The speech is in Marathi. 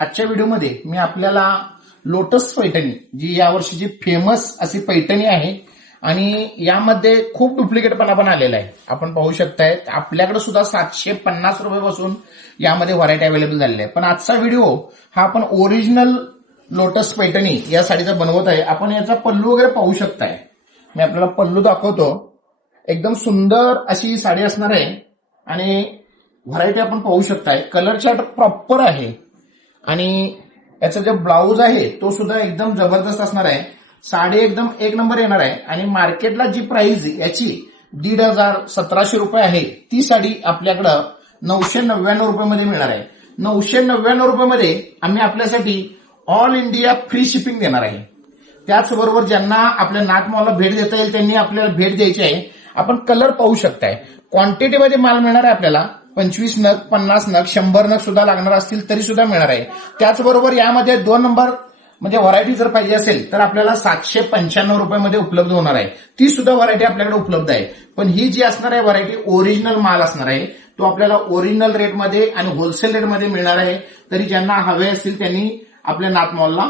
आजच्या व्हिडिओमध्ये मी आपल्याला लोटस पैठणी जी यावर्षीची फेमस अशी पैठणी आहे आणि यामध्ये खूप डुप्लिकेटपणा पण आलेला आहे. आपण पाहू शकताय आपल्याकडे सुद्धा 750 रुपयापासून यामध्ये व्हरायटी अवेलेबल झालेली आहे. पण आजचा व्हिडिओ हा आपण ओरिजिनल लोटस पैठणी या साडीचा बनवत आहे. आपण याचा पल्लू वगैरे पाहू शकताय. मी आपल्याला पल्लू दाखवतो. एकदम सुंदर अशी साडी असणार आहे आणि व्हरायटी आपण पाहू शकताय. कलर चार्ट प्रॉपर आहे आणि याचा जो ब्लाऊज आहे तो सुद्धा एकदम जबरदस्त असणार आहे. साडी एकदम एक नंबर येणार आहे आणि मार्केटला जी प्राइस याची 1,500-1,700 रुपये आहे ती साडी आपल्याकडं 999 रुपयामध्ये मिळणार आहे. 999 रुपयामध्ये आम्ही आपल्यासाठी ऑल इंडिया फ्री शिपिंग देणार आहे. त्याचबरोबर ज्यांना आपल्या नागमॉलला भेट देता येईल त्यांनी आपल्याला भेट द्यायची आहे. आपण कलर पाहू शकताय. क्वांटिटीमध्ये माल मिळणार आहे आपल्याला. 25 नग, 50 नग, 100 नग सुद्धा लागणार असतील तरी सुद्धा मिळणार आहे. त्याचबरोबर यामध्ये 2 नंबर म्हणजे व्हरायटी जर पाहिजे असेल तर आपल्याला 795 रुपयामध्ये उपलब्ध होणार आहे. ती सुद्धा व्हरायटी आपल्याकडे उपलब्ध आहे. पण ही जी असणार आहे व्हरायटी ओरिजिनल माल असणार आहे. तो आपल्याला ओरिजिनल रेटमध्ये आणि होलसेल रेटमध्ये मिळणार आहे. तरी ज्यांना हवे असतील त्यांनी आपल्या नाथ मॉलला